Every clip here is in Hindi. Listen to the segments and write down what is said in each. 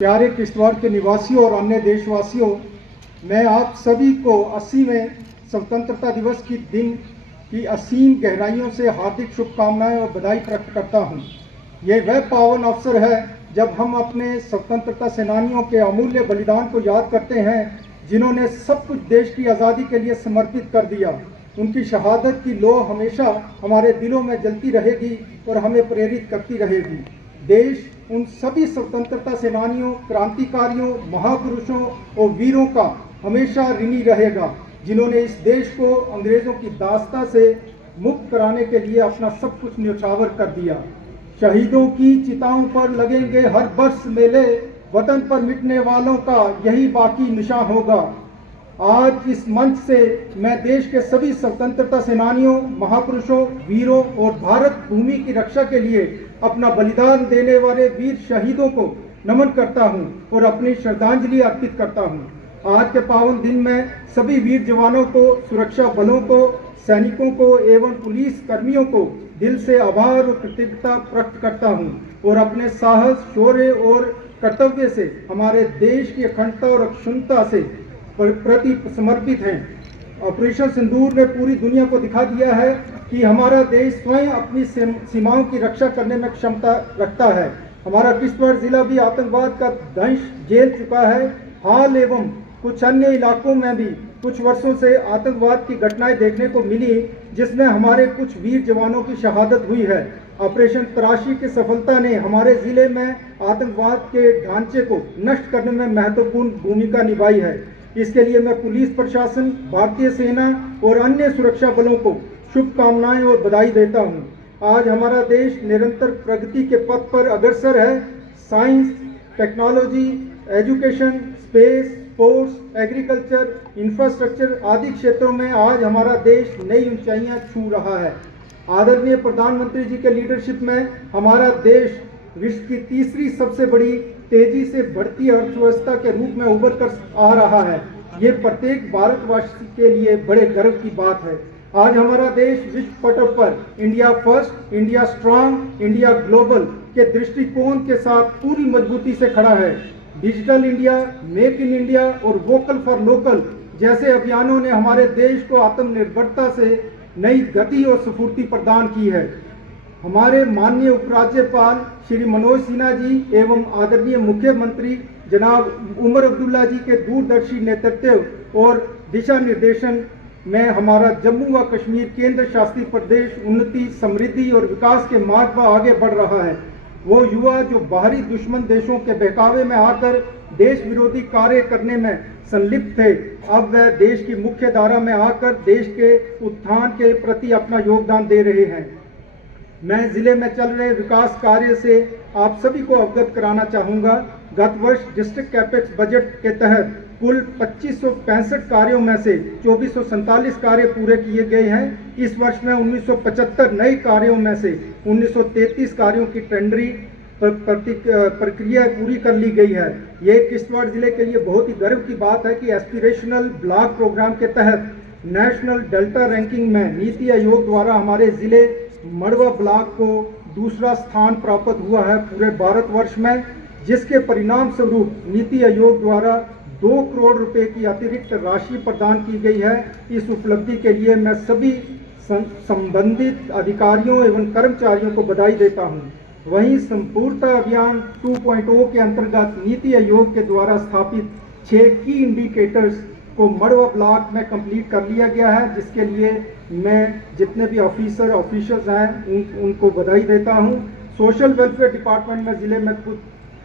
प्यारे किश्तवाड़ के निवासियों और अन्य देशवासियों, मैं आप सभी को 80वें स्वतंत्रता दिवस की दिन की असीम गहराइयों से हार्दिक शुभकामनाएं और बधाई प्रकट करता हूं। ये वह पावन अवसर है जब हम अपने स्वतंत्रता सेनानियों के अमूल्य बलिदान को याद करते हैं, जिन्होंने सब कुछ देश की आज़ादी के लिए समर्पित कर दिया। उनकी शहादत की लौ हमेशा हमारे दिलों में जलती रहेगी और हमें प्रेरित करती रहेगी। देश उन सभी स्वतंत्रता सेनानियों, क्रांतिकारियों, महापुरुषों और वीरों का हमेशा ऋणी रहेगा, जिन्होंने इस देश को अंग्रेजों की दास्ता से मुक्त कराने के लिए अपना सब कुछ न्यौछावर कर दिया। शहीदों की चिताओं पर लगेंगे हर वर्ष मेले, वतन पर मिटने वालों का यही बाकी निशान होगा। आज इस मंच से मैं देश के सभी स्वतंत्रता सेनानियों, महापुरुषों, वीरों और भारत भूमि की रक्षा के लिए अपना बलिदान देने वाले वीर शहीदों को नमन करता हूं और अपनी श्रद्धांजलि अर्पित करता हूं। आज के पावन दिन में सभी वीर जवानों को, सुरक्षा बलों को, सैनिकों को एवं पुलिस कर्मियों को दिल से आभार और कृतज्ञता प्रकट करता हूं और अपने साहस, शौर्य और कर्तव्य से हमारे देश की अखंडता और अक्षुण्णता से प्रति समर्पित हैं। ऑपरेशन सिंदूर ने पूरी दुनिया को दिखा दिया है कि हमारा देश स्वयं अपनी सीमाओं की रक्षा करने में क्षमता रखता है। हमारा किश्तवाड़ जिला भी आतंकवाद का दंश झेल चुका है। हाल एवं कुछ अन्य इलाकों में भी कुछ वर्षों से आतंकवाद की घटनाएं देखने को मिली, जिसमें हमारे कुछ वीर जवानों की शहादत हुई है। ऑपरेशन तराशी की सफलता ने हमारे जिले में आतंकवाद के ढांचे को नष्ट करने में महत्वपूर्ण भूमिका निभाई है। इसके लिए मैं पुलिस प्रशासन, भारतीय सेना और अन्य सुरक्षा बलों को शुभकामनाएं और बधाई देता हूं। आज हमारा देश निरंतर प्रगति के पथ पर अग्रसर है। Science, technology, education, space, sports, agriculture, infrastructure आदि क्षेत्रों में आज हमारा देश नई ऊंचाइयां छू रहा है। आदरणीय प्रधानमंत्री जी के लीडरशिप में हमारा देश विश्व की तीसरी सबसे बड़ी तेजी से बढ़ती अर्थव्यवस्था के रूप में उभर कर आ रहा है। ये प्रत्येक भारतवासी के लिए बड़े गर्व की बात है। आज हमारा देश विश्व पटल पर India first, India strong, India global के दृष्टिकोण के साथ पूरी मजबूती से खड़ा है। Digital India, make in India और वोकल फॉर लोकल जैसे अभियानों ने हमारे देश को आत्मनिर्भरता से नई गति और स्फूर्ति प्रदान की है। हमारे माननीय उपराज्यपाल श्री मनोज सिन्हा जी एवं आदरणीय मुख्यमंत्री जनाब उमर अब्दुल्ला जी के दूरदर्शी नेतृत्व और दिशा निर्देशन में हमारा जम्मू व कश्मीर केंद्र शासित प्रदेश उन्नति, समृद्धि और विकास के मार्ग पर आगे बढ़ रहा है। वो युवा जो बाहरी दुश्मन देशों के बहकावे में आकर देश विरोधी कार्य करने में संलिप्त थे, अब वह देश की मुख्य धारा में आकर देश के उत्थान के प्रति अपना योगदान दे रहे हैं। मैं जिले में चल रहे विकास कार्य से आप सभी को अवगत कराना चाहूँगा। गत वर्ष डिस्ट्रिक्ट कैपेक्स बजट के तहत कुल 2565 कार्यों में से 2447 कार्य पूरे किए गए हैं। इस वर्ष में 1975 नए कार्यों में से 1933 कार्यों की टेंडरी प्रक्रिया पूरी कर ली गई है। ये किश्तवाड़ जिले के लिए बहुत ही गर्व की बात है कि एस्पिरेशनल ब्लॉक प्रोग्राम के तहत नेशनल डेल्टा रैंकिंग में नीति आयोग द्वारा हमारे जिले मड़वा ब्लॉक को दूसरा स्थान प्राप्त हुआ है पूरे भारतवर्ष में, जिसके परिणाम स्वरूप नीति आयोग द्वारा 2 करोड़ रुपए की अतिरिक्त राशि प्रदान की गई है। इस उपलब्धि के लिए मैं सभी संबंधित अधिकारियों एवं कर्मचारियों को बधाई देता हूं। वहीं संपूर्णता अभियान 2.0 के अंतर्गत नीति आयोग के द्वारा स्थापित 6 की इंडिकेटर्स को मड़वा ब्लॉक में कंप्लीट कर लिया गया है, जिसके लिए मैं जितने भी ऑफिसर्स हैं उनको बधाई देता हूं। सोशल वेलफेयर डिपार्टमेंट में जिले में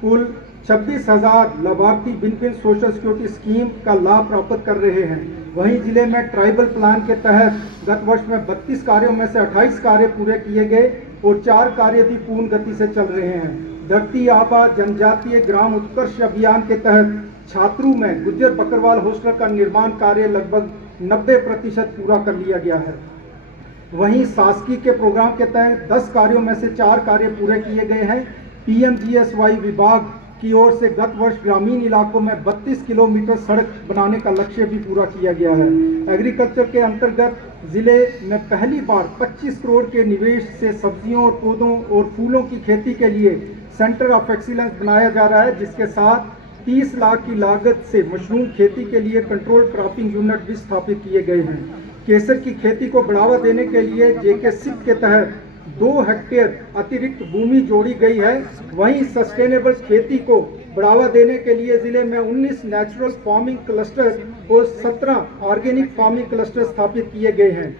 कुल 26,000 लाभार्थी भिन्न सोशल सिक्योरिटी स्कीम का लाभ प्राप्त कर रहे हैं। वहीं जिले में ट्राइबल प्लान के तहत गत वर्ष में 32 कार्यों में से 28 कार्य पूरे किए गए और 4 कार्य भी पूर्ण गति से चल रहे हैं। धरती आबा जनजातीय ग्राम उत्कर्ष अभियान के तहत छात्रों में गुज्जर बकरवाल हॉस्टल का निर्माण कार्य लगभग 90% पूरा कर लिया गया है। वहीं शासकीय के प्रोग्राम के तहत 10 कार्यों में से 4 कार्य पूरे किए गए हैं। PMGSY विभाग की ओर से गत वर्ष ग्रामीण इलाकों में 32 किलोमीटर सड़क बनाने का लक्ष्य भी पूरा किया गया है। एग्रीकल्चर के अंतर्गत जिले में पहली बार 25 करोड़ के निवेश से सब्जियों और पौधों और फूलों की खेती के लिए सेंटर ऑफ एक्सीलेंस बनाया जा रहा है, जिसके साथ 30 लाख की लागत से मशरूम खेती के लिए कंट्रोल क्रॉपिंग यूनिट भी स्थापित किए गए हैं। केसर की खेती को बढ़ावा देने के लिए जेके सिप के तहत 2 हेक्टेयर अतिरिक्त भूमि जोड़ी गई है। वहीं सस्टेनेबल खेती को बढ़ावा देने के लिए जिले में 19 नेचुरल फार्मिंग क्लस्टर और 17 ऑर्गेनिक फार्मिंग क्लस्टर स्थापित किए गए हैं।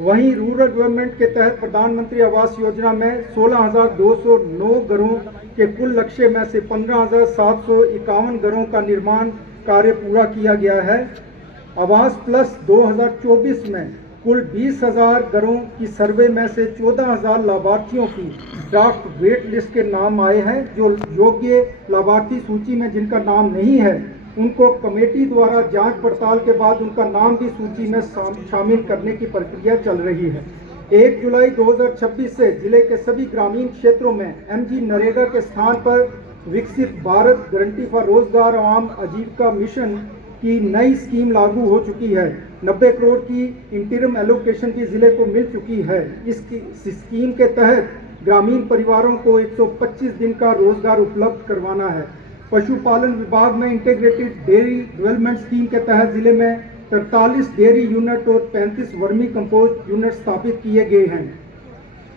वहीं रूरल डेवलपमेंट के तहत प्रधानमंत्री आवास योजना में 16,209 घरों के कुल लक्ष्य में से 15,751 घरों का निर्माण कार्य पूरा किया गया है। आवास प्लस 2024 में कुल 20,000 घरों की सर्वे में से 14,000 लाभार्थियों की ड्राफ्ट वेट लिस्ट के नाम आए हैं। जो योग्य लाभार्थी सूची में जिनका नाम नहीं है, उनको कमेटी द्वारा जांच पड़ताल के बाद उनका नाम भी सूची में शामिल करने की प्रक्रिया चल रही है। 1 जुलाई 2026 से जिले के सभी ग्रामीण क्षेत्रों में एमजी नरेगा के स्थान पर विकसित भारत गारंटी फॉर रोजगार एवं आजीविका मिशन की नई स्कीम लागू हो चुकी है। 90 करोड़ की इंटरिम एलोकेशन भी जिले को मिल चुकी है। इस स्कीम के तहत ग्रामीण परिवारों को 125 दिन का रोजगार उपलब्ध करवाना है। पशुपालन विभाग में इंटीग्रेटेड डेयरी डेवलपमेंट स्कीम के तहत जिले में 43 डेयरी यूनिट और 35 वर्मी कंपोस्ट यूनिट स्थापित किए गए हैं।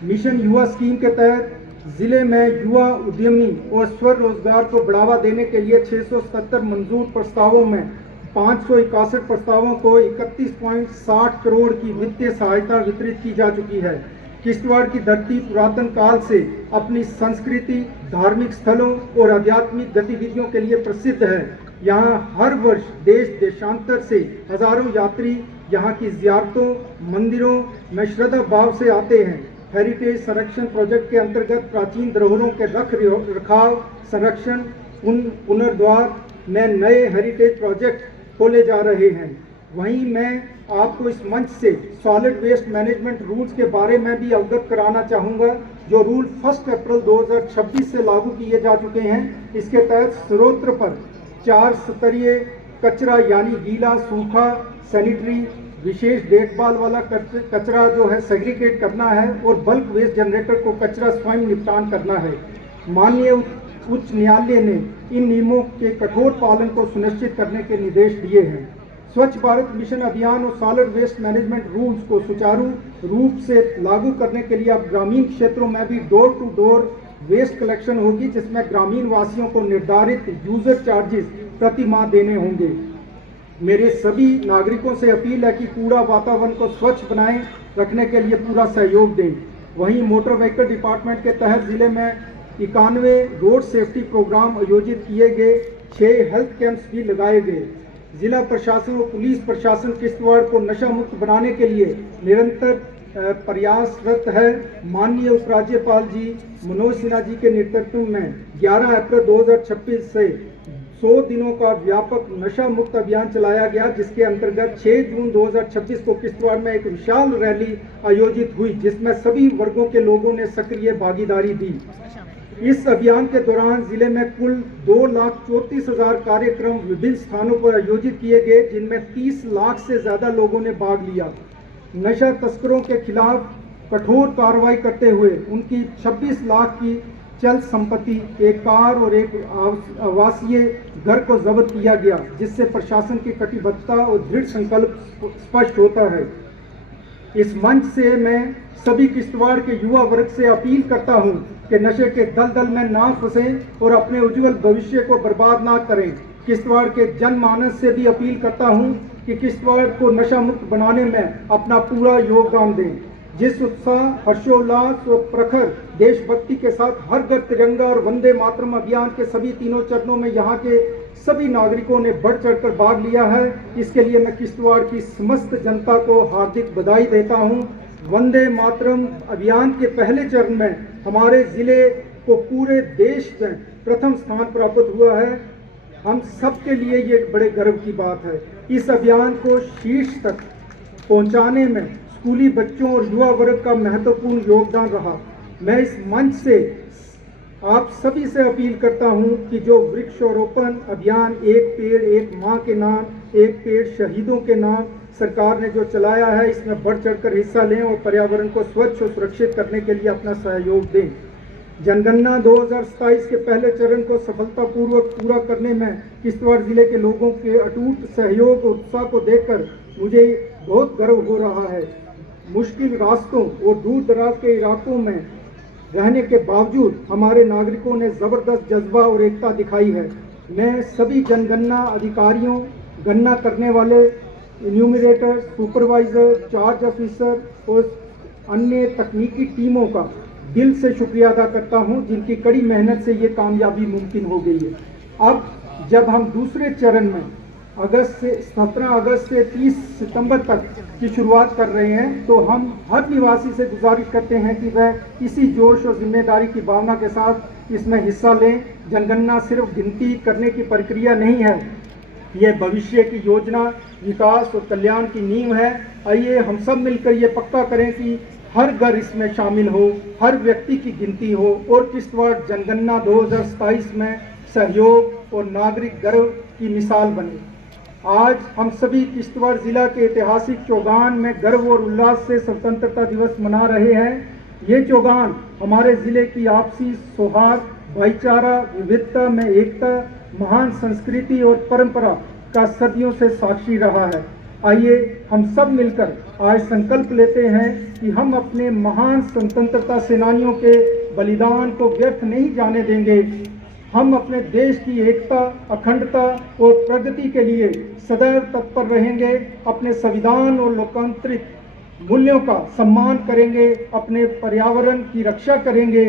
मिशन युवा स्कीम के तहत जिले में युवा उद्यमी और स्वरोजगार को बढ़ावा देने के लिए 677 मंजूर प्रस्तावों में 561 प्रस्तावों को 31.60 करोड़ की वित्तीय सहायता वितरित की जा चुकी है। किश्तवाड़ की धरती पुरातन काल से अपनी संस्कृति, धार्मिक स्थलों और आध्यात्मिक गतिविधियों के लिए प्रसिद्ध है। यहाँ हर वर्ष देश देशांतर से हजारों यात्री यहाँ की जियारतों, मंदिरों में श्रद्धा भाव से आते हैं। हेरिटेज संरक्षण प्रोजेक्ट के अंतर्गत प्राचीन धरोहरों के रख रखाव, संरक्षण, पुनर्द्वार में नए हेरिटेज प्रोजेक्ट खोले जा रहे हैं। वहीं मैं आपको इस मंच से सॉलिड वेस्ट मैनेजमेंट रूल्स के बारे में भी अवगत कराना चाहूँगा, जो रूल 1 अप्रैल 2026 से लागू किए जा चुके हैं। इसके तहत सर्वत्र पर 4 स्तरीय कचरा यानी गीला, सूखा, सैनिटरी, विशेष देखभाल वाला कचरा जो है सेग्रीगेट करना है और बल्क वेस्ट जनरेटर को कचरा स्वयं निपटान करना है। माननीय उच्च न्यायालय ने इन नियमों के कठोर पालन को सुनिश्चित करने के निर्देश दिए हैं। स्वच्छ भारत मिशन अभियान और सॉलिड वेस्ट मैनेजमेंट रूल्स को सुचारू रूप से लागू करने के लिए अब ग्रामीण क्षेत्रों में भी door to door waste collection होगी, जिसमें ग्रामीण वासियों को निर्धारित यूजर चार्जेस प्रति माह देने होंगे। मेरे सभी नागरिकों से अपील है कि कूड़ा वातावरण को स्वच्छ बनाए रखने के लिए पूरा सहयोग दें। वहीं मोटर व्हीकल डिपार्टमेंट के तहत जिले में 91 रोड सेफ्टी प्रोग्राम आयोजित किए गए, 6 हेल्थ कैंप्स भी लगाए गए। जिला प्रशासन और पुलिस प्रशासन किश्तवाड़ को नशा मुक्त बनाने के लिए निरंतर प्रयासरत है। माननीय उपराज्यपाल जी मनोज सिन्हा जी के नेतृत्व में 11 अप्रैल 2026 से 100 दिनों का व्यापक नशा मुक्त अभियान चलाया गया, जिसके अंतर्गत 6 जून 2026 को किश्तवाड़ में एक विशाल रैली आयोजित हुई, जिसमें सभी वर्गों के लोगों ने सक्रिय भागीदारी दी। इस अभियान के दौरान जिले में कुल 2,34,000 कार्यक्रम विभिन्न स्थानों पर आयोजित किए गए, जिनमें 30 लाख से ज़्यादा लोगों ने भाग लिया। नशा तस्करों के खिलाफ कठोर कार्रवाई करते हुए उनकी 26 लाख की चल संपत्ति, एक कार और एक आवासीय घर को जब्त किया गया, जिससे प्रशासन की कटिबद्धता और दृढ़ संकल्प स्पष्ट होता है। इस मंच से मैं सभी किश्तवाड़ के युवा वर्ग से अपील करता हूं कि नशे के दलदल में ना फंसें और अपने उज्जवल भविष्य को बर्बाद ना करें। किश्तवाड़ के जनमानस से भी अपील करता हूं कि किश्तवाड़ को नशा मुक्त बनाने में अपना पूरा योगदान दें। जिस उत्साह, हर्षोल्लास और प्रखर देशभक्ति के साथ हर घर तिरंगा और वंदे मातरम अभियान के सभी तीनों चरणों में यहाँ के सभी नागरिकों ने बढ़ चढ़कर भाग लिया है, इसके लिए मैं किश्तवाड़ की समस्त जनता को हार्दिक बधाई देता हूँ। वंदे मातरम अभियान के पहले चरण में हमारे जिले को पूरे देश में प्रथम स्थान प्राप्त हुआ है। हम सबके लिए ये बड़े गर्व की बात है। इस अभियान को शीर्ष तक पहुंचाने में स्कूली बच्चों और युवा वर्ग का महत्वपूर्ण योगदान रहा। मैं इस मंच से आप सभी से अपील करता हूं कि जो वृक्षारोपण अभियान एक पेड़ एक माँ के नाम, एक पेड़ शहीदों के नाम सरकार ने जो चलाया है, इसमें बढ़ चढ़कर हिस्सा लें और पर्यावरण को स्वच्छ और सुरक्षित करने के लिए अपना सहयोग दें। जनगणना 2027 के पहले चरण को सफलतापूर्वक पूरा करने में किश्तवाड़ जिले के लोगों के अटूट सहयोग और उत्साह को देखकर मुझे बहुत गर्व हो रहा है। मुश्किल रास्तों और दूर दराज के इलाकों में रहने के बावजूद हमारे नागरिकों ने ज़बरदस्त जज्बा और एकता दिखाई है। मैं सभी जनगणना अधिकारियों, गणना करने वाले इन्यूमरेटर, सुपरवाइज़र, चार्ज ऑफिसर और अन्य तकनीकी टीमों का दिल से शुक्रिया अदा करता हूं, जिनकी कड़ी मेहनत से ये कामयाबी मुमकिन हो गई है। अब जब हम दूसरे चरण में 17 अगस्त से 30 सितंबर तक की शुरुआत कर रहे हैं, तो हम हर निवासी से गुजारिश करते हैं कि वह इसी जोश और जिम्मेदारी की भावना के साथ इसमें हिस्सा लें। जनगणना सिर्फ गिनती करने की प्रक्रिया नहीं है, यह भविष्य की योजना, विकास और कल्याण की नींव है। आइए हम सब मिलकर ये पक्का करें कि हर घर इसमें शामिल हो, हर व्यक्ति की गिनती हो और किश्तवाड़ जनगणना 2027 में सहयोग और नागरिक गर्व की मिसाल बने। आज हम सभी किश्तवाड़ जिला के ऐतिहासिक चौगान में गर्व और उल्लास से स्वतंत्रता दिवस मना रहे हैं। ये चौगान हमारे जिले की आपसी सौहार्द, भाईचारा, विविधता में एकता, महान संस्कृति और परंपरा का सदियों से साक्षी रहा है। आइए हम सब मिलकर आज संकल्प लेते हैं कि हम अपने महान स्वतंत्रता सेनानियों के बलिदान को व्यर्थ नहीं जाने देंगे। हम अपने देश की एकता, अखंडता और प्रगति के लिए सदैव तत्पर रहेंगे, अपने संविधान और लोकतांत्रिक मूल्यों का सम्मान करेंगे, अपने पर्यावरण की रक्षा करेंगे